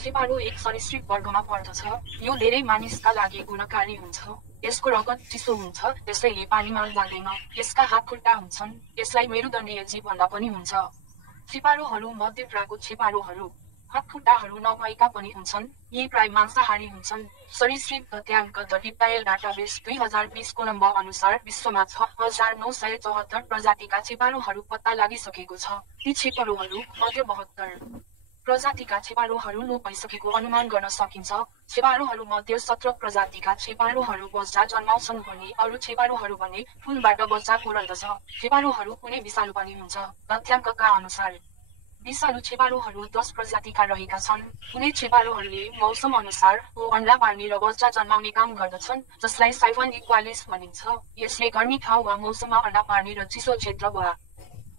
छेपारो एक सरीसृप वर्गमा पर्दछ। यो धेरै मानिसका लागि गुणकारी हुन्छ। यसको रगत चिसो हुन्छ, त्यसैले पानीमा जाँदैन। यसका हात खुट्टा हुन्छन्। यसलाई मेरुदण्डीय जीव भन्दा पनि हुन्छ। छेपारोहरू मध्य प्रायको छेपारोहरू हात-खुट्टाहरू नभएका पनि हुन्छन्। यी प्राय मांसाहारी हुन्छन्। सरीसृप तथ्याङ्क द रिप्टाइल डाटाबेस 2020 को नम्बर अनुसार विश्वमा 6,974 प्रजातिका छेपारोहरू पत्ता लागिसकेको छ। ती छेपारोहरू मध्ये 72 प्रजातिका छेपारोहरू लोप भइसकेको अनुमान गर्न सकिन्छ। छेपारोहरू मध्ये 17 प्रजातिका छेपारोहरू बच्चा जन्माउँछन् भने अरू छेपारोहरू भने फूलबाट बच्चा कोरल्दछ। छेपारोहरू कुनै विषालु पनि हुन्छ। तथ्याङ्कका अनुसार विषालु छेपारोहरू 10 प्रजातिका रहेका छन्। कुनै छेपारोहरूले मौसम अनुसार अण्डा पार्ने र बच्चा जन्माउने काम गर्दछन्, जसलाई साइफन इक्वालिस भनिन्छ। यसले गर्मी ठाउँ वा मौसममा अण्डा पार्ने र चिसो क्षेत्र वा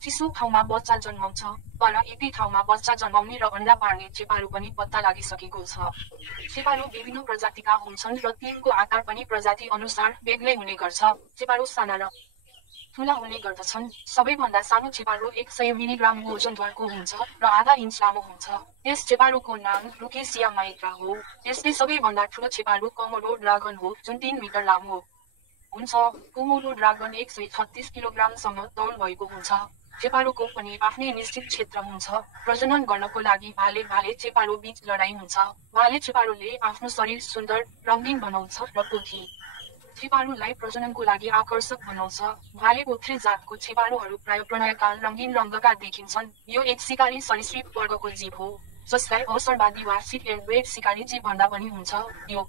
चिसो ठाउँमा बच्चा जन्माउँछ। तर एकै ठाउँमा बच्चा जन्माउने र अण्डा पार्ने छेपारो पनि पत्ता लागिसकेको छ। छेपारो विभिन्न प्रजातिका हुन्छन् र तिनको आकार पनि प्रजाति अनुसार बेग्लै हुने गर्छ। छेपारो साना र ठुला हुने गर्दछन्। सबैभन्दा सानो छेपारो 100 मिलिग्राम ओजनको हुन्छ र आधा इन्च लामो हुन्छ। त्यस छेपारोको नाम रुकेसिया माइक्रा हो। त्यसले सबैभन्दा ठुलो छेपारो कोमोडो ड्रागन हो, जुन 3 मिटर लामो हुन्छ। कोमोडो ड्रागन 136 किलोग्रामसम्म तौल भएको हुन्छ। छेपारोको पनि आफ्नै निश्चित क्षेत्र हुन्छ। प्रजनन गर्नको लागि भाले छेपारो बीच लडाईँ हुन्छ। भाले छेपारोले आफ्नो शरीर सुन्दर, रङ्गीन बनाउँछ र पोथी छेपारोलाई प्रजननको लागि आकर्षक बनाउँछ। भाले पोथ्रे जातको छेपारोहरू प्राय प्रणयकाल रङ्गीन रङ्गका देखिन्छन्। यो एक शिकारी सरीसृप वर्गको जीव हो, जसलाई अवसरवादी वा सिट एन्ड वेट शिकारी जीव भन्दा पनि हुन्छ। यो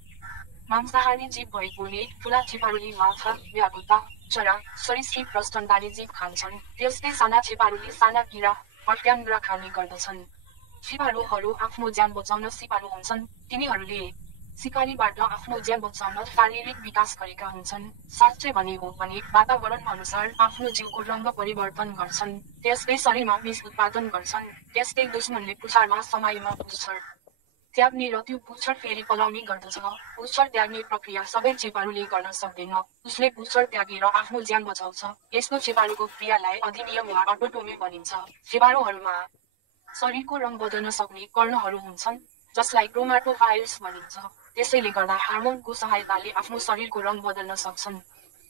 मांसाहारी जीव भएकोले ठुला छेपारोले माछा, भ्याकुता, चरा, सरीसृप र स्तनधारी जीव खान्छन्। त्यसले साना छेपारोले साना कीरा, फट्याङ्ग्रा खाने गर्दछन्। छेपारोहरू आफ्नो ज्यान बचाउन सिपालु हुन्छन्। तिनीहरूले शिकारीबाट आफ्नो ज्यान बचाउन शारीरिक विकास गरेका हुन्छन्। साँच्चै भने हो भने वातावरण अनुसार आफ्नो जिउको रङ्ग परिवर्तन गर्छन्। त्यसले शरीरमा विष उत्पादन गर्छन्। त्यसले दुश्मनले पुछारमा समयमा पुच्छर त्याग्ने र त्यो पुच्छर फेरि पलाउने गर्दछ। पुच्छर त्याग्ने प्रक्रिया सबै छेपारोले गर्न सक्दैन। उसले पुच्छर त्यागेर आफ्नो ज्यान बचाउँछ। यस्तो छेपारोको क्रियालाई अधिनियम वा अटोटोमी भनिन्छ। छेपारोहरूमा शरीरको रङ बदल्न सक्ने कर्णहरू हुन्छन्, जसलाई क्रोमाटोफाइल्स भनिन्छ। त्यसैले गर्दा हार्मोनको सहायताले आफ्नो शरीरको रङ बदल्न सक्छन्।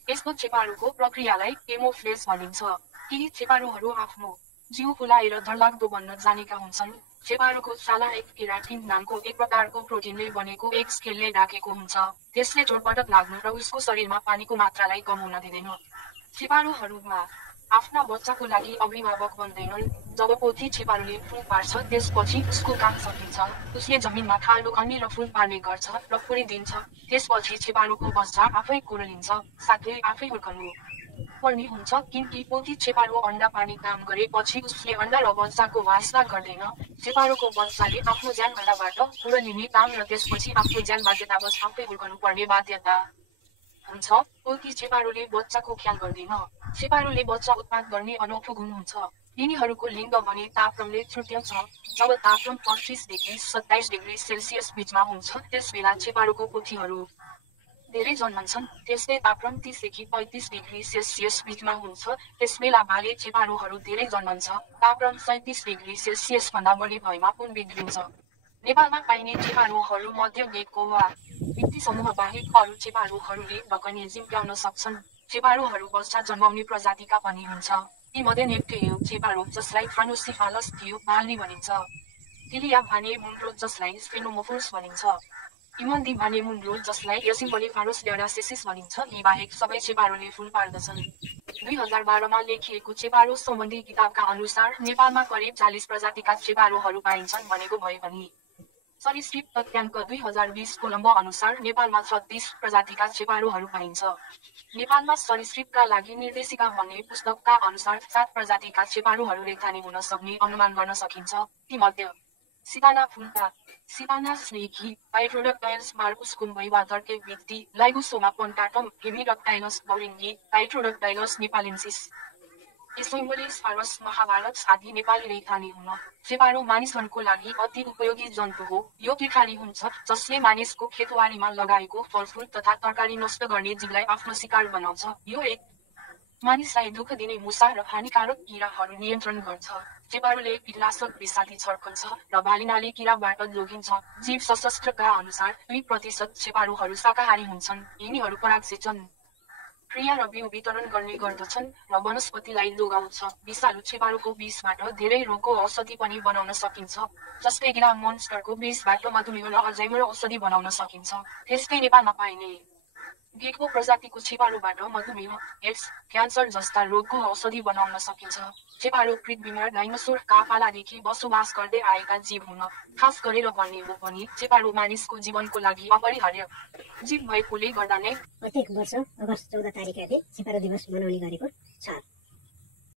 यस्तो छेपारोको प्रक्रियालाई केमोफ्लेज भनिन्छ। केही छेपारोहरू आफ्नो जिउ फुलाएर डरलाग्दो बन्न जानेका हुन्छन्। छेपारोको छाला एक केराटिन नामको एक प्रकारको प्रोटिनले बनेको एक स्केलले ढाकेको हुन्छ। त्यसले चोटपटक लाग्नु र उसको शरीरमा पानीको मात्रालाई कम हुन दिँदैन। छेपारोहरूमा आफ्ना बच्चाको लागि अभिभावक बन्दैनन्। जब पोथी छेपारोले फुल पार्छ त्यसपछि उसको काम सकिन्छ। उसले जमिनमा खाल्डो खन्ने र फुल पार्ने गर्छ र फोडिदिन्छ। त्यसपछि छेपारोको बच्चा आफै कोरलिन्छ, साथै आफै हुर्कनु पर्ने हुन्छ, किनकि पोथी छेपारो अण्डा पार्ने काम गरेपछि उसले अण्डा र बच्चाको वासना गर्दैन। छेपारोको बच्चाले आफ्नो ज्यान अण्डाबाट कोरलिने काम र त्यसपछि आफ्नो ज्यान बाध्यतावश आफै हुर्कनु पर्ने बाध्यता हुन्छ। पोथी छेपारोले बच्चाको ख्याल गर्दैन। छेपारोले बच्चा उत्पाद गर्ने अनौठो गुण हुन्छ। यिनीहरूको लिङ्ग भने तापक्रमले छुट्याउँछ। जब तापक्रम 25 डिग्री 27 डिग्री सेल्सियस बीचमा हुन्छ त्यसबेला छेपारोको पोथीहरू धेरै जन्मन्छन्। त्यस्तै तापक्रम 30 देखि 35 डिग्री सेल्सियस बीचमा हुन्छ त्यसबेला भाले छेपारोहरू धेरै जन्मन्छ। तापक्रम 37 डिग्री सेल्सियस भन्दा बढी भएमा पुन बिग्रिन्छ। नेपालमा पाइने छेपारोहरू मध्ये गेको वा भित्ती समूह बाहेक अरू छेपारोहरूले ढकने जिम प्याउन सक्छन्। छेपारोहरू बच्चा जन्माउने प्रजातिका पनि हुन्छ। यी मध्ये नेप्टेयो छेपारो, जसलाई फ्रानोसिफालस थियो भाल्नी भनिन्छ। टिलिया भाने मुन्ड्रो, जसलाई स्फेनोमोफोर्स भनिन्छ। इमन्दी भाने मुन्ड्रो, जसलाई एसिम्बोलिफारोस ल्याडासेसिस भनिन्छ। यी बाहेक सबै छेपारोले फुल पार्दछन्। 2012 मा लेखिएको छेपारो सम्बन्धी किताबका अनुसार नेपालमा करिब 40 प्रजातिका छेपारोहरू पाइन्छन् भनेको भए पनि सरीसृप तथ्याङ्क 2020 को नम्बर अनुसार नेपालमा 36 प्रजातिका छेपारोहरू पाइन्छ। नेपालमा सरीसृपका लागि निर्देशिका भन्ने पुस्तकका अनुसार 7 प्रजातिका छेपारोहरू रेखानी हुन सक्ने अनुमान गर्न सकिन्छ। तीमध्ये सिताना फुल्का, सिताना स्नेकी, पाइट्रोडक्टाइल्स मार्कुस कुम्भई वा धर्के भित्ती, लाइगोसोमा पोन्टाटम, हेमिडक्टाइलस बौरिङ्गी, पाइट्रोडक्टाइलस नेपालेन्सिस, एसिम्बोलिफारस महाभारत आदि नेपाली रेखानी हुन। छेपारो मानिसहरूको लागि अति उपयोगी जन्तु हो। यो तिर्खानी हुन्छ, जसले मानिसको खेतबारीमा लगाएको फलफुल तथा तरकारी नष्ट गर्ने जीवलाई आफ्नो शिकार बनाउँछ। यो एक मानिसलाई दुःख दिने मुसा र हानिकारक कीराहरू नियन्त्रण गर्छ। चेपारोले कीटनाशक विषादी छर्कन्छ र बालिनाले कीराबाट जोगिन्छ। जीव सशस्त्रका अनुसार 2% चेपारोहरू शाकाहारी हुन्छन्। यिनीहरू परागसेचन क्रिया र बिउ वितरण गर्ने गर्दछन् र वनस्पतिलाई जोगाउँछ। विषालु चेपारोको विषबाट धेरै रोगको औषधि पनि बनाउन सकिन्छ। जस्तै गिरा मोन्स्टरको विषबाट मधुमेह र अल्जाइमर औषधि बनाउन सकिन्छ। त्यस्तै नेपालमा पाइने गेको प्रजातिको चेपारोबाट मधुमेह, एड्स, क्यान्सर जस्ता रोगको औषधि बनाउन सकिन्छ। चेपारो पृथ्वीमा डाइनोसोरका पालादेखि बसोबास गर्दै आएका जीव हुन। खास गरेर भन्ने हो भने चेपारो मानिसको जीवनको लागि अपरिहार्य जीव भएकोले गर्दा नै प्रत्येक वर्ष अगस्त 14 तारिखका दिन चेपारो दिवस मनाउने गरेको छ।